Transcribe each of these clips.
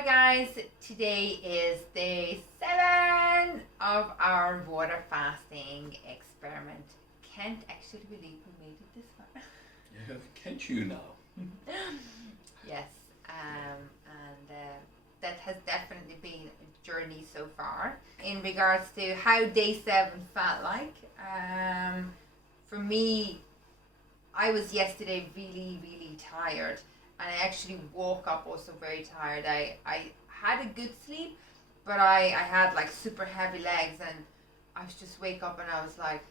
Hi guys, today is day 7 of our water fasting experiment. Can't actually believe we made it this far. Yeah, can't you now? Yes, and that has definitely been a journey so far. In regards to how day 7 felt like, for me, I was yesterday really tired, and I actually woke up also very tired. I had a good sleep, but I had like super heavy legs, and I was just wake up and I was like,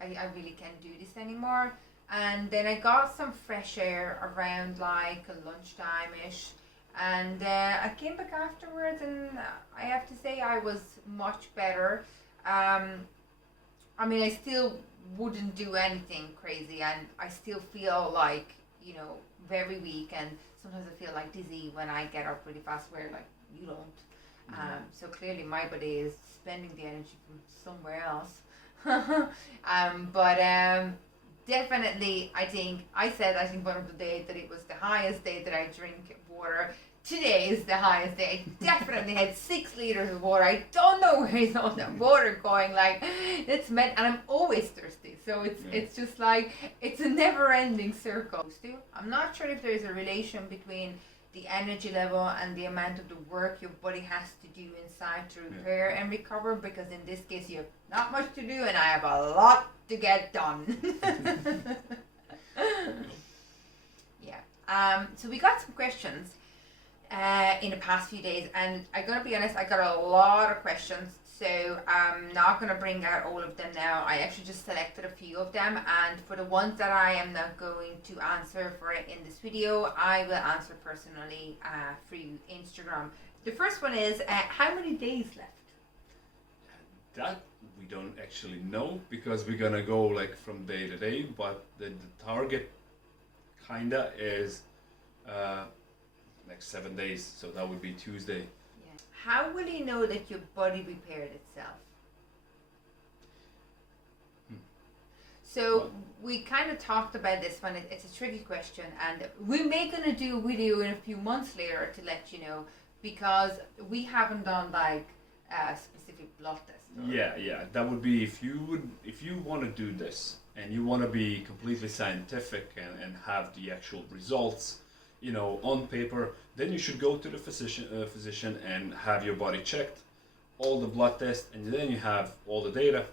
I really can't do this anymore. And then I got some fresh air around like lunchtime-ish, and I came back afterwards, and I have to say I was much better. I mean, I still wouldn't do anything crazy, and I still feel like, very weak, and sometimes I feel like dizzy when I get up really fast, where like you don't. So clearly my body is spending the energy from somewhere else. But definitely, I think one of the days that it was the highest day that I drink water. Today is the highest day. I definitely had 6 liters of water. I don't know where is all that water going. Like, it's meant, and I'm always thirsty. So it's just like it's a never-ending circle. I'm not sure if there is a relation between the energy level and the amount of the work your body has to do inside to repair and recover, because in this case you have not much to do and I have a lot to get done. So we got some questions in the past few days, and I gotta be honest, I got a lot of questions, so I'm not gonna bring out all of them now. I actually just selected a few of them, and for the ones that I am not going to answer for in this video, I will answer personally through Instagram. The first one is, how many days left? That we don't actually know, because we're gonna go like from day to day, but the target kinda is like 7 days, so that would be Tuesday. Yeah. How will you know that your body repaired itself? So we kind of talked about this one. It's a tricky question, and we may gonna do a video in a few months later to let you know, because we haven't done like a specific blood test. Yeah, that would be if you want to do this and you want to be completely scientific and have the actual results, on paper, then you should go to the physician and have your body checked, all the blood tests, and then you have all the data.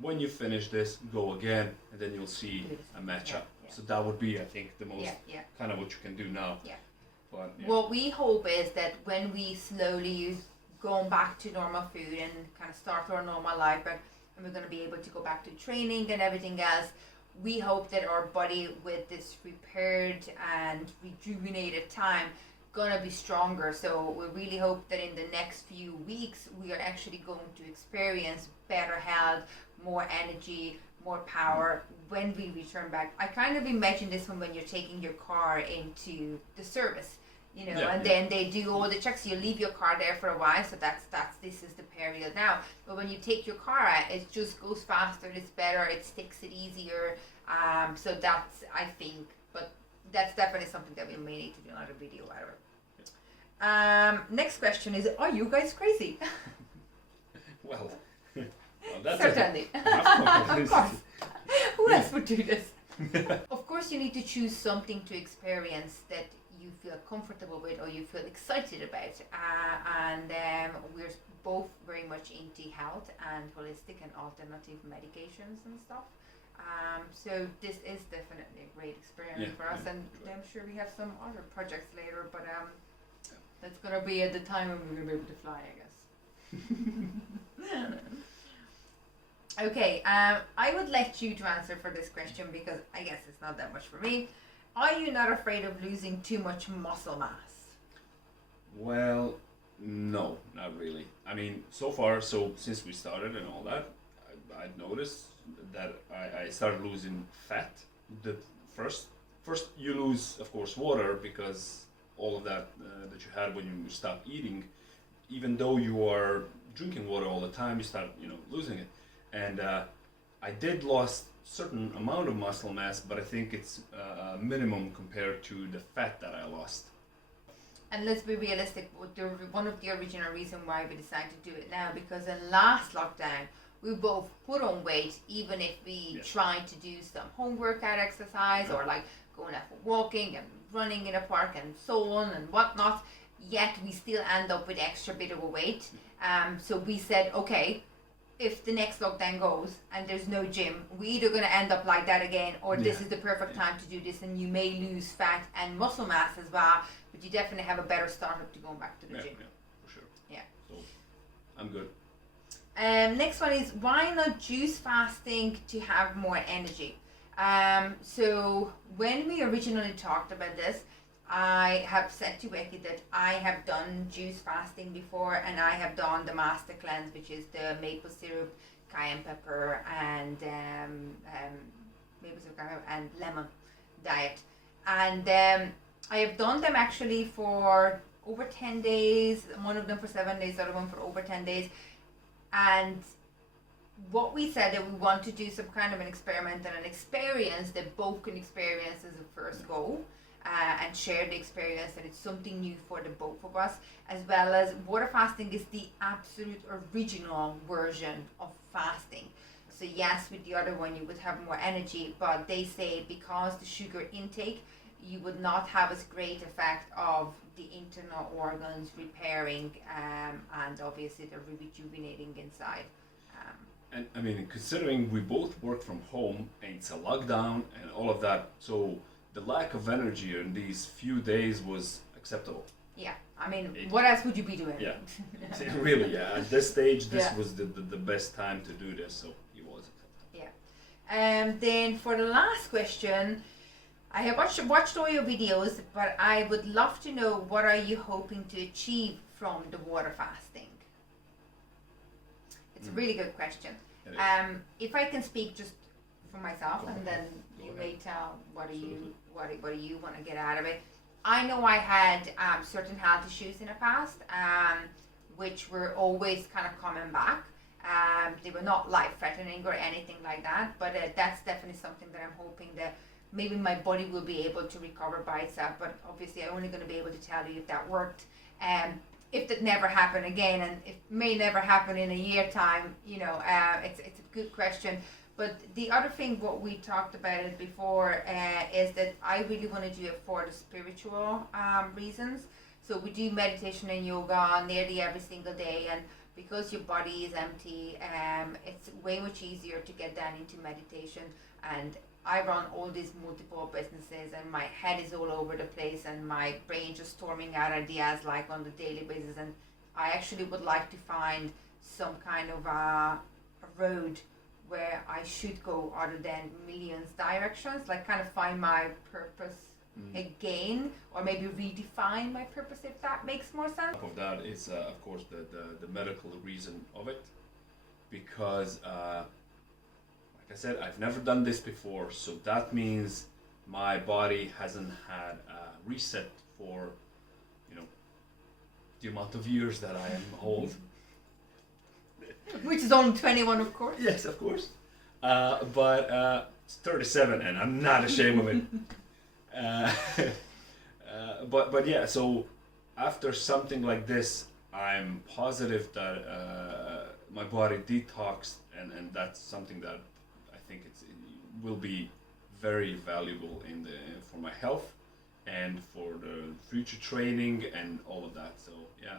When you finish this, go again, and then you'll see a matchup. Yeah. So that would be, I think, the most kind of what you can do now. Yeah. But, what we hope is that when we slowly go back to normal food and kind of start our normal life, and we're going to be able to go back to training and everything else, we hope that our body, with this repaired and rejuvenated time, gonna be stronger. So we really hope that in the next few weeks we are actually going to experience better health, more energy, more power when we return back. I kind of imagine this one when you're taking your car into the service, then they do all the checks. You leave your car there for a while, so this is the period now. But when you take your car out, it just goes faster, it's better, it sticks it easier. So that's, I think, but that's definitely something that we may need to do another video out of. Next question is, are you guys crazy? well, that's certainly. Of course. Who else would do this? Of course, you need to choose something to experience that you feel comfortable with or you feel excited about, and we're both very much into health and holistic and alternative medications and stuff, so this is definitely a great experiment for us, and I'm sure we have some other projects later, but that's gonna be at the time when we're gonna be able to fly, I guess. Okay, I would let you to answer for this question, because I guess it's not that much for me. Are you not afraid of losing too much muscle mass? Well, no, not really. I mean, so far, since we started and all that, I've noticed that I started losing fat. The first you lose, of course, water, because all of that that you had when you stop eating, even though you are drinking water all the time, you start losing it. And I did lost certain amount of muscle mass, but I think it's minimum compared to the fat that I lost. And let's be realistic, one of the original reasons why we decided to do it now, because in last lockdown, we both put on weight, even if we tried to do some home workout exercise or like going out for walking and running in a park and so on and whatnot, yet we still end up with extra bit of a weight. So we said, okay, if the next lockdown goes and there's no gym, we're either going to end up like that again, or this is the perfect time to do this, and you may lose fat and muscle mass as well, but you definitely have a better startup to go back to the gym. Yeah, for sure. Yeah. So, I'm good. Next one is, why not juice fasting to have more energy? So when we originally talked about this, I have said to Becky that I have done juice fasting before, and I have done the Master Cleanse, which is the maple syrup, cayenne pepper, and maple syrup and lemon diet. And I have done them actually for over 10 days, one of them for 7 days, the other one for over 10 days. And what we said that we want to do some kind of an experiment and an experience that both can experience as a first go. And share the experience, and it's something new for the both of us, as well as water fasting is the absolute original version of fasting. So yes, with the other one you would have more energy, but they say because the sugar intake, you would not have as great effect of the internal organs repairing, and obviously they're rejuvenating inside. And I mean, considering we both work from home and it's a lockdown and all of that, so the lack of energy in these few days was acceptable. Yeah, I mean, what else would you be doing? Yeah, really, yeah. At this stage, this was the best time to do this, so it was acceptable. Yeah. And then for the last question, I have watched all your videos, but I would love to know, what are you hoping to achieve from the water fasting? It's a really good question. If I can speak just for myself, and then you may tell what do you want to get out of it. I know I had certain health issues in the past, which were always kind of coming back. They were not life-threatening or anything like that, but that's definitely something that I'm hoping that maybe my body will be able to recover by itself. But obviously, I'm only going to be able to tell you if that worked. If that never happened again, and it may never happen in a year time, it's a good question. But the other thing, what we talked about it before, is that I really want to do it for the spiritual reasons. So we do meditation and yoga nearly every single day, and because your body is empty, it's way much easier to get down into meditation. And I run all these multiple businesses, and my head is all over the place, and my brain just storming out ideas like on the daily basis. And I actually would like to find some kind of a road where I should go other than millions directions, like kind of find my purpose again, or maybe redefine my purpose, if that makes more sense. Of that is of course the medical reason of it, because like I said, I've never done this before, so that means my body hasn't had a reset for the amount of years that I am old. Which is only 21, of course. Yes, of course. But it's 37, and I'm not ashamed of it. But yeah, so after something like this, I'm positive that my body detoxed, and that's something that I think it will be very valuable for my health and for the future training and all of that. So yeah,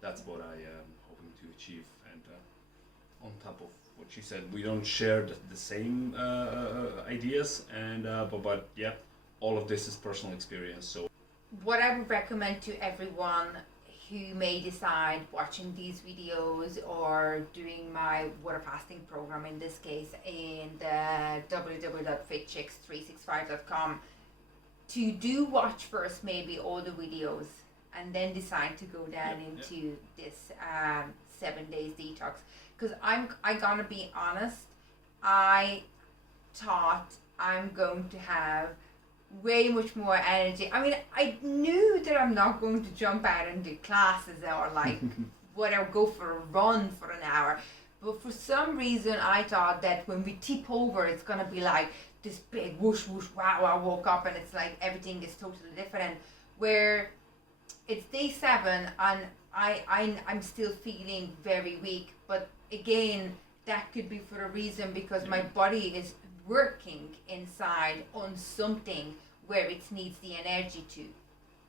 that's what I am hoping to achieve. And on top of what she said, we don't share the same ideas, and but yeah, all of this is personal experience. So what I would recommend to everyone who may decide watching these videos or doing my water fasting program, in this case in the www.fitchicks365.com, to do watch first maybe all the videos and then decide to go down into this 7 days detox. Because I gotta be honest, I thought I'm going to have way much more energy. I mean, I knew that I'm not going to jump out and do classes or like whatever, go for a run for an hour. But for some reason, I thought that when we tip over, it's gonna be like this big whoosh whoosh wow. I woke up and it's like everything is totally different. Where it's day 7 and I'm still feeling very weak, but again, that could be for a reason because my body is working inside on something where it needs the energy to.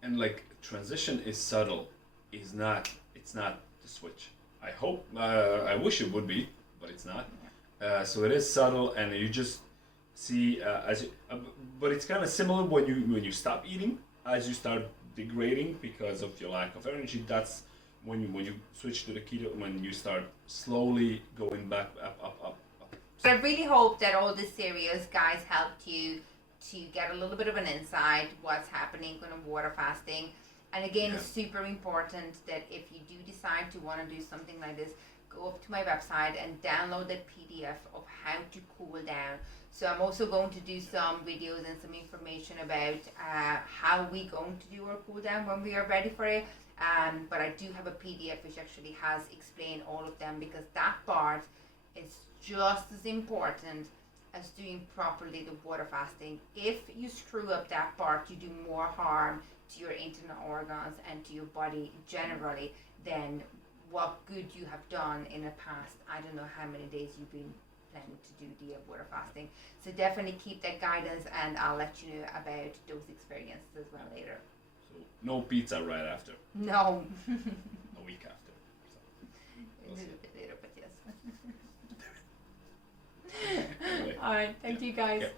And like transition is subtle, it's not the switch. I hope, I wish it would be, but it's not. So it is subtle, and you just see but it's kind of similar when you stop eating, as you start degrading because of your lack of energy. That's when you switch to the keto, when you start slowly going back up. So I really hope that all this series, guys, helped you to get a little bit of an insight what's happening when I'm water fasting. And again, it's super important that if you do decide to want to do something like this, go up to my website and download the PDF of how to cool down. So I'm also going to do some videos and some information about how we're going to do our cool down when we are ready for it. But I do have a PDF which actually has explained all of them, because that part is just as important as doing properly the water fasting. If you screw up that part, you do more harm to your internal organs and to your body generally than what good you have done in the past. I don't know how many days you've been planning to do the water fasting. So definitely keep that guidance, and I'll let you know about those experiences as well later. So no pizza right after. No. A week after. So, A little bit later, but yes. anyway. All right. Thank you, guys. Okay.